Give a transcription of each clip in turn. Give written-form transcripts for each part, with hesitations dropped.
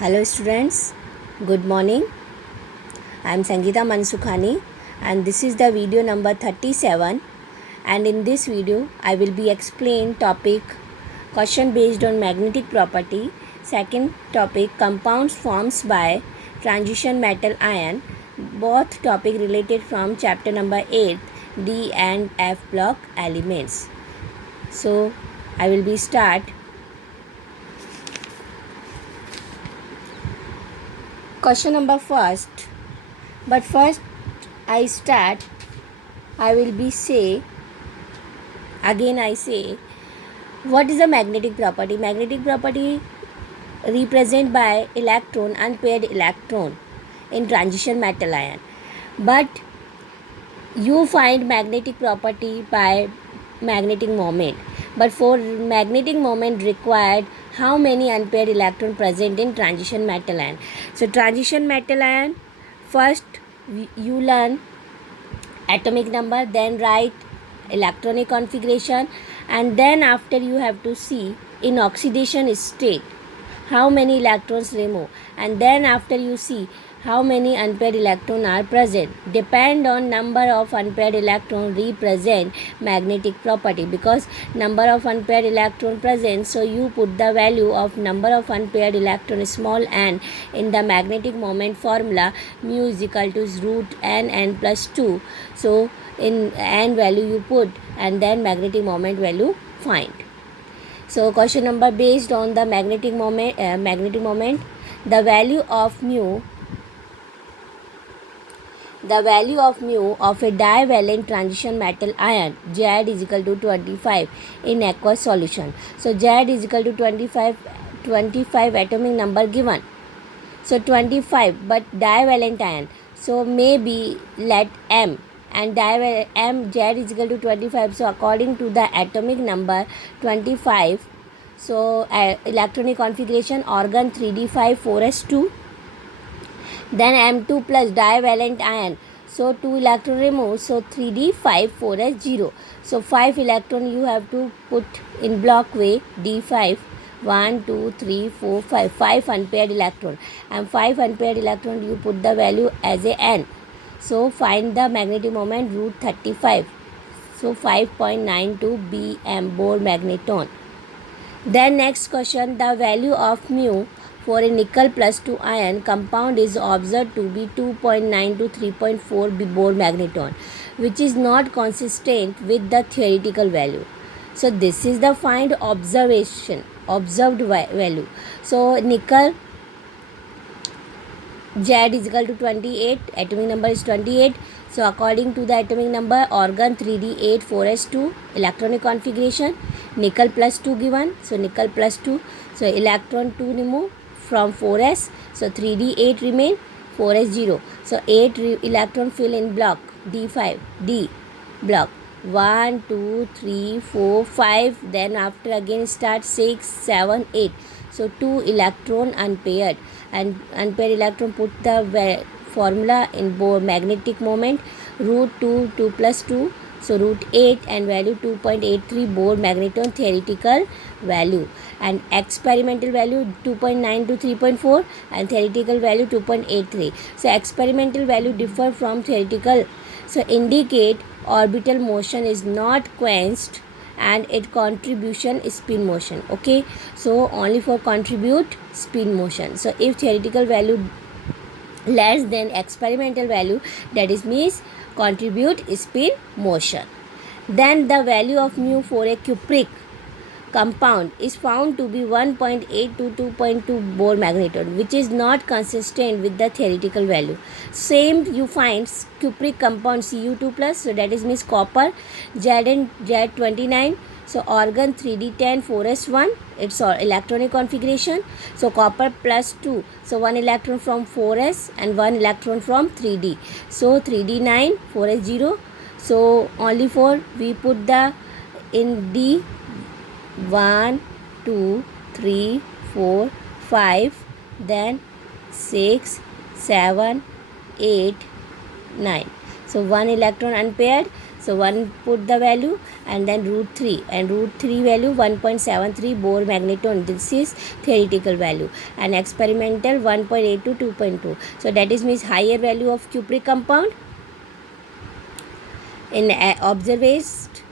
Hello students, good morning. I am Sangeeta Mansukhani and this is the video number 37, and in this video I will be explain topic question based on magnetic property, second topic compounds forms by transition metal ion, both topic related from chapter number 8 D and F block elements. So I will be start. Question number first, but first I will be say what is the magnetic property. Magnetic property represent by electron, unpaired electron in transition metal ion, but you find magnetic property by magnetic moment, but for magnetic moment required how many unpaired electron present in transition metal ion. So transition metal ion, first you learn atomic number, then write electronic configuration, and then after you have to see in oxidation state how many electrons remove, and then after you see how many unpaired electrons are present. Depend on number of unpaired electrons represent magnetic property, because number of unpaired electron present, so you put the value of number of unpaired electron small n in the magnetic moment formula. Mu is equal to root n plus 2. So in n value you put and then magnetic moment value find. So question number based on the magnetic moment, the value of mu of a divalent transition metal ion Z is equal to 25 in aqueous solution. So Z is equal to 25 atomic number given. So 25, but divalent ion, so maybe let M, and M Z is equal to 25. So according to the atomic number 25, so electronic configuration organ 3d5 4s2, then M2 plus divalent ion, so 2 electron removed, so 3d5 4s0. So 5 electron you have to put in block way d5, 1 2 3 4 5 unpaired electron, and 5 unpaired electron you put the value as a n. So find the magnetic moment root 35, so 5.92 bm Bohr magneton. Then next question, the value of mu for a nickel plus 2 ion compound is observed to be 2.9 to 3.4 Bohr magneton, which is not consistent with the theoretical value. So this is the find observed value. So nickel Z is equal to 28, atomic number is 28. So according to the atomic number, organ 3d8 4s2, electronic configuration nickel plus 2 given, so nickel plus 2, so electron 2 remove from 4s, so 3d8 remain, 4s0, so 8 electron fill in block d5 d block 1 2 3 4 5, then after again start 6 7 8, so 2 electron unpaired, and unpaired electron put the formula in magnetic moment root 2 2 plus 2, so root 8 and value 2.83 Bohr magneton theoretical value, and experimental value 2.9 to 3.4 and theoretical value 2.83. So experimental value differ from theoretical, so indicate orbital motion is not quenched and it contribution is spin motion. Okay, so only for contribute spin motion. So if theoretical value less than experimental value, that is means contribute spin motion. Then the value of mu for a cupric compound is found to be 1.8 to 2.2 Bohr magneton, which is not consistent with the theoretical value. Same you find cupric compound Cu2 plus, so that is means copper Z29, so organ 3d10 4s1, it's electronic configuration, so copper plus 2, so 1 electron from 4s and 1 electron from 3d, so 3d9 4s0, so only for we put the in d 1 2 3 4 5, then 6 7 8 9, so 1 electron unpaired, So 1 put the value and then root 3, and root 3 value 1.73 Bohr magneton. This is theoretical value, and experimental 1.8 to 2.2. So that is means higher value of cupric compound. In observed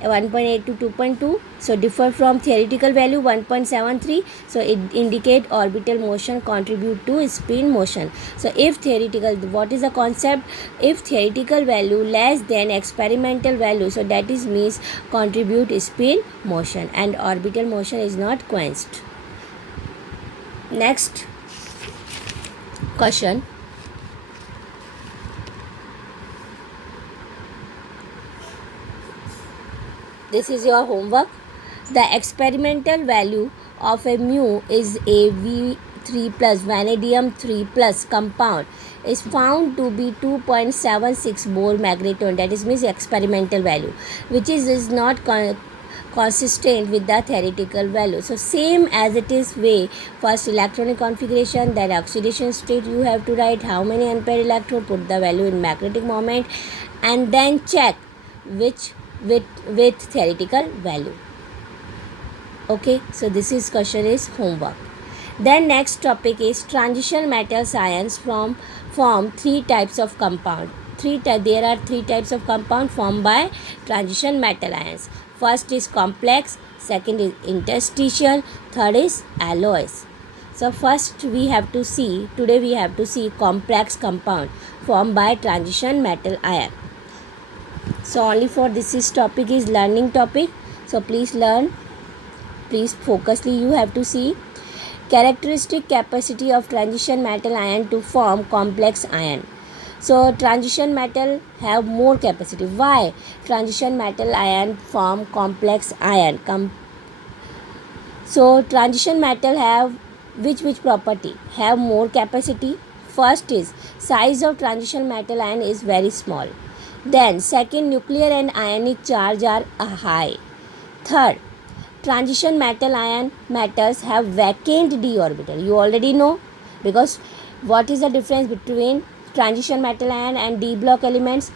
1.8 to 2.2, so differ from theoretical value 1.73. so it indicate orbital motion contribute to spin motion. So if theoretical, what is the concept? If theoretical value less than experimental value, so that is means contribute spin motion, and orbital motion is not quenched. Next question. This is your homework. The experimental value of a mu is a V3 plus vanadium 3 plus compound is found to be 2.76 Bohr magneton. That is means experimental value, which is not consistent with the theoretical value. So same as it is way, first electronic configuration, then oxidation state, you have to write how many unpaired electron, put the value in magnetic moment, and then check which with theoretical value. Okay, so this is question is homework. Then next topic is transition metals ions form 3 types of compound. There are 3 types of compound formed by transition metal ions. First is complex, second is interstitial, third is alloys. So first we have to see complex compound formed by transition metal ion. So only for this topic is learning topic. So please learn. Please focusly you have to see characteristic capacity of transition metal ion to form complex ion. So transition metal have more capacity. Why transition metal ion form complex ion? So transition metal have which property have more capacity? First is size of transition metal ion is very small. Then second, nuclear and ionic charge are high. Third, transition metal ion metals have vacant d orbital. You already know, because what is the difference between transition metal ion and d block elements?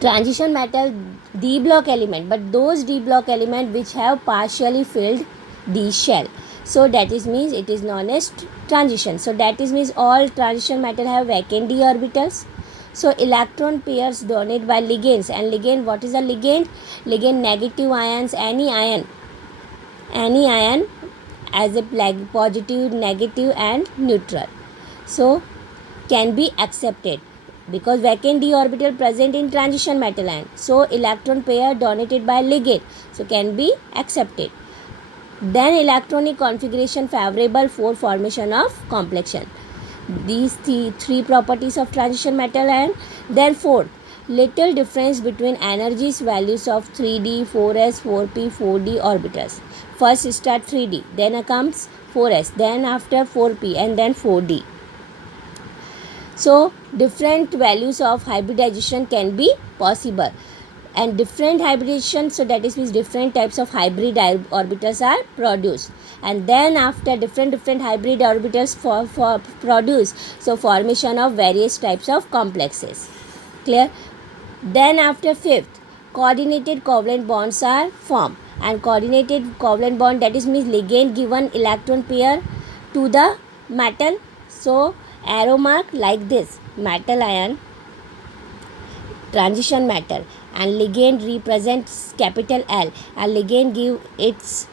Transition metal d block element, but those d block element which have partially filled d shell. So that is means it is known as transition. So that is means all transition metal have vacant d orbitals. So electron pairs donated by ligands, and ligand, what is a ligand? Ligand negative ions, any ion as a positive, negative and neutral, so can be accepted because vacant d orbital present in transition metal ion. So electron pair donated by ligand, so can be accepted. Then electronic configuration favorable for formation of complexion. These three properties of transition metal ion. Therefore, little difference between energies values of 3d, 4s, 4p, 4d orbitals. First start 3d, then comes 4s, then after 4p and then 4d. So different values of hybridization can be possible, and different hybridization, so that is means different types of hybrid orbitals are produced, and then after different hybrid orbitals for produce, so formation of various types of complexes. Clear? Then after fifth, coordinated covalent bonds are formed, and coordinated covalent bond, that is means ligand given electron pair to the metal. So arrow mark like this, metal ion, transition metal, and ligand represents capital L, and ligand give its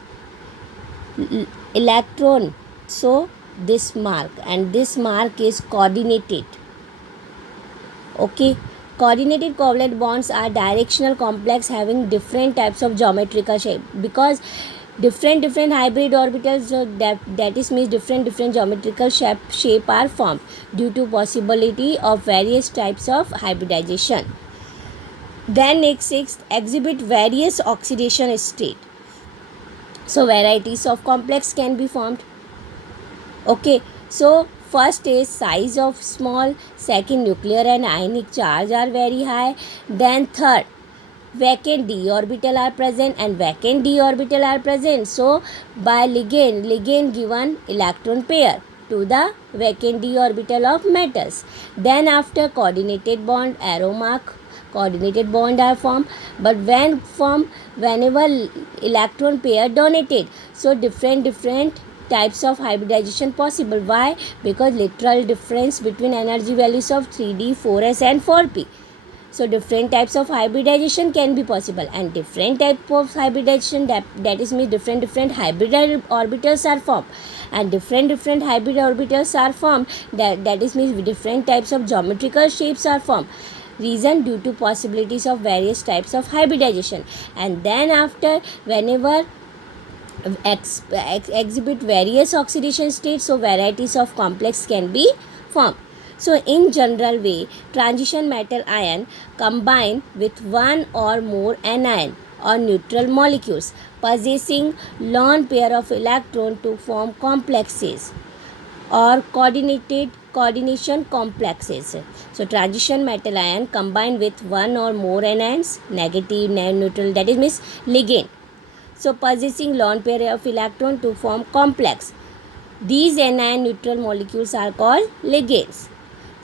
electron, so this mark, and this mark is coordinated. Okay, coordinated covalent bonds are directional complex having different types of geometrical shape, because different hybrid orbitals, so that is means different geometrical shape are formed due to possibility of various types of hybridization. Then next, sixth, exhibit various oxidation state. So varieties of complex can be formed. Okay, so first is size of small, second nuclear and ionic charge are very high, then third vacant d orbital are present, and vacant d orbital are present, so by ligand given electron pair to the vacant d orbital of metals. Then after coordinated bond, arrow mark, coordinated bond are formed, but whenever electron pair donated, so different types of hybridization possible. Why? Because literal difference between energy values of 3d, 4s and 4p. So different types of hybridization can be possible, and different type of hybridization, that is means different hybrid orbitals are formed, and different hybrid orbitals are formed, that is means different types of geometrical shapes are formed. Reason, due to possibilities of various types of hybridization. And then after, whenever exhibit various oxidation states, so varieties of complex can be formed. So in general way, transition metal ion combine with one or more anion or neutral molecules possessing lone pair of electron to form complexes or coordination complexes. So transition metal ion combine with one or more anions, negative, neutral, that is means ligand, so possessing lone pair of electron to form complex. These anion neutral molecules are called ligands.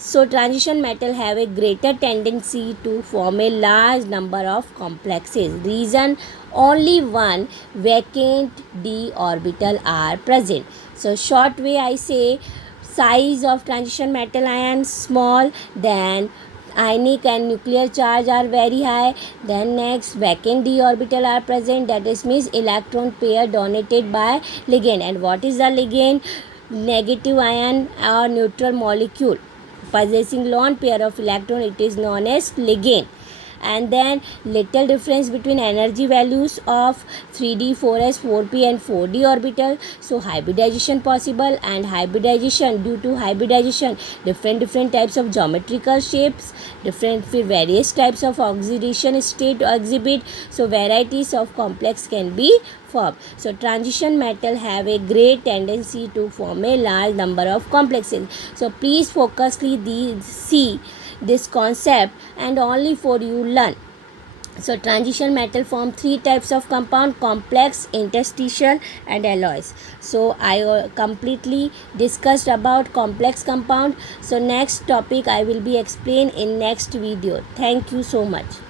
So transition metal have a greater tendency to form a large number of complexes. Reason, only one vacant d orbital are present. So short way I say, size of transition metal ion small, then ionic and nuclear charge are very high, then next vacant d orbital are present, that is means electron pair donated by ligand. And what is the ligand? Negative ion or neutral molecule possessing lone pair of electron, it is known as ligand. And then little difference between energy values of 3d, 4s, 4p and 4d orbital, so hybridization possible. And hybridization, due to hybridization, different types of geometrical shapes, different various types of oxidation state exhibit, so varieties of complex can be formed. So transition metal have a great tendency to form a large number of complexes. So please focusly see this concept and only for you learn. So transition metal form three types of compound: complex, interstitial and alloys. So I completely discussed about complex compound. So next topic I will be explain in next video. Thank you so much.